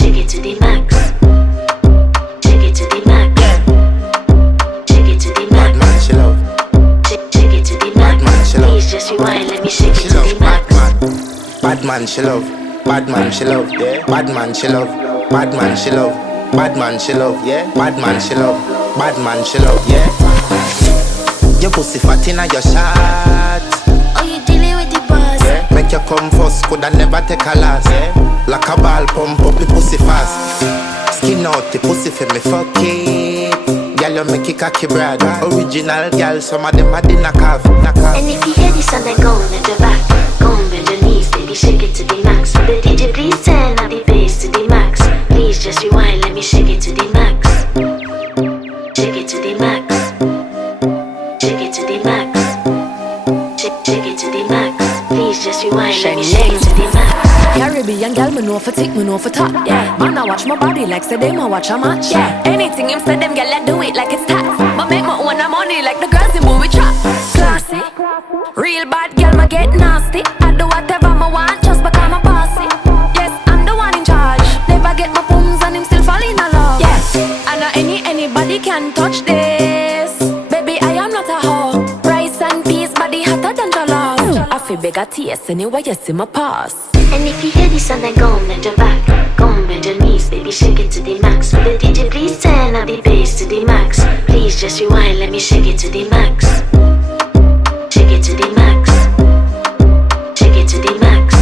shake it to the max. Shake it to the max. Shake it to the max. Bad man, she love. Shake it to the max. Bad man, she love. Please just rewind, let me shake She it to love. the max. Bad man, she love. Bad man, she love. Yeah. Bad man, she love. Bad man, she love. Bad man, she love. Yeah. Bad man, she love. Bad man, she love. Yeah. Your pussy fat inna your shot. Oh, you dealing with the boss? Yeah. Make you come first, coulda never take a last. Yeah. Like a ball, pump up the pussy fast. Skin out the pussy for me fuck it. Girl, you make it cocky brad. Original girl, some of them a the knockoff. And if you hear this song, then go on the back. Go on bend your knees, baby, shake it to the max. Will the DJ please turn up the bass to the max? Please just rewind, let me shake it to the max. Shake it to the max. Shake it to the max. Shake it to the max. Please just rewind, let me shake it to the max. Caribbean girl, me know for tick, me know for top. Yeah, man, I watch my body like say them I watch a match. Yeah, anything him say them girl, I do it like it's tax. But make my own money like the girls in movie trap. Classy, real bad girl, me get nasty. I do whatever I want just because I'm bossy. Yes, I'm the one in charge. Never get my pums and him still fall in love. Yes, and anybody can touch this. Baby, I am not a hoe. Rice and peas, body hotter than jollof. I feel bigger taste anyway, you see my pass. And if you hear this song, then go on bend your back. Go on bend your knees, baby, shake it to the max. Will the DJ please turn up the bass to the max? Please just rewind, let me shake it to the max. Shake it to the max. Shake it to the max.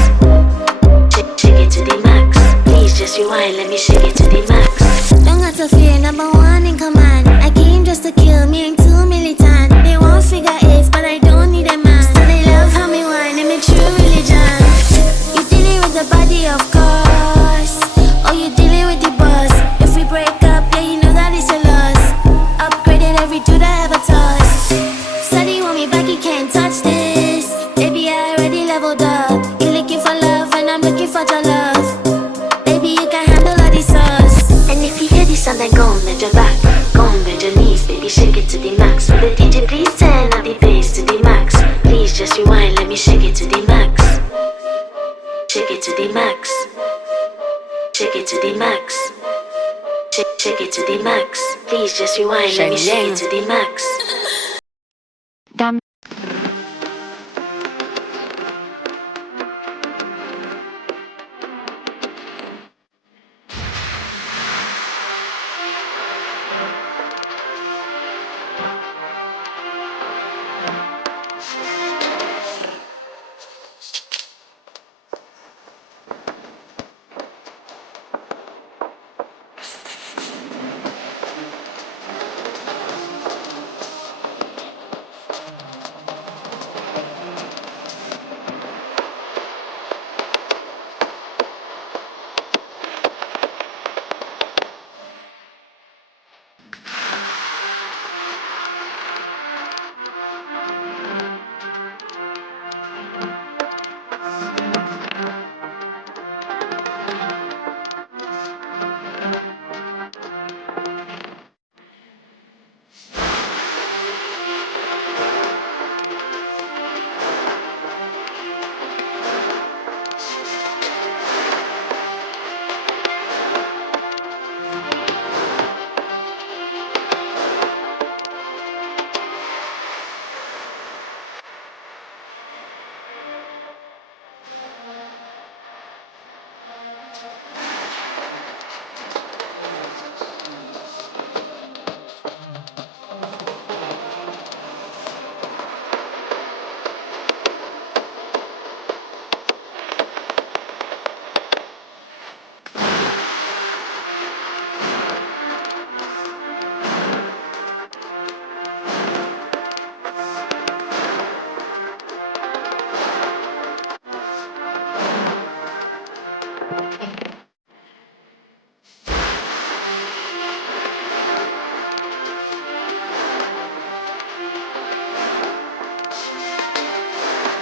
Shake it to the max. Please just rewind, let me shake it to the max. Don't got to fear, number one in command. I came just to kill, me ain't too militant. They want figure eights, but I don't need a man. So they love how me whine, and me true religion. You dealing with the body, of course. Oh, you dealing with the boss. If we break up, yeah, you know that it's a loss. Upgraded every dude I ever touched. Study want me back, you can't touch this. Baby, I already leveled up. You're looking for love, and I'm looking for your love. Baby, you can handle all the sauce. And if you hear this song, then go on bend your back. Go on bend your knees, baby, shake it to the max. Will the DJ please turn up the bass to the max? Please just rewind, let me shake it to the max. Shake it to the max. Shake it to the max. Shake it to the max. Please just rewind, let me shake it to the max.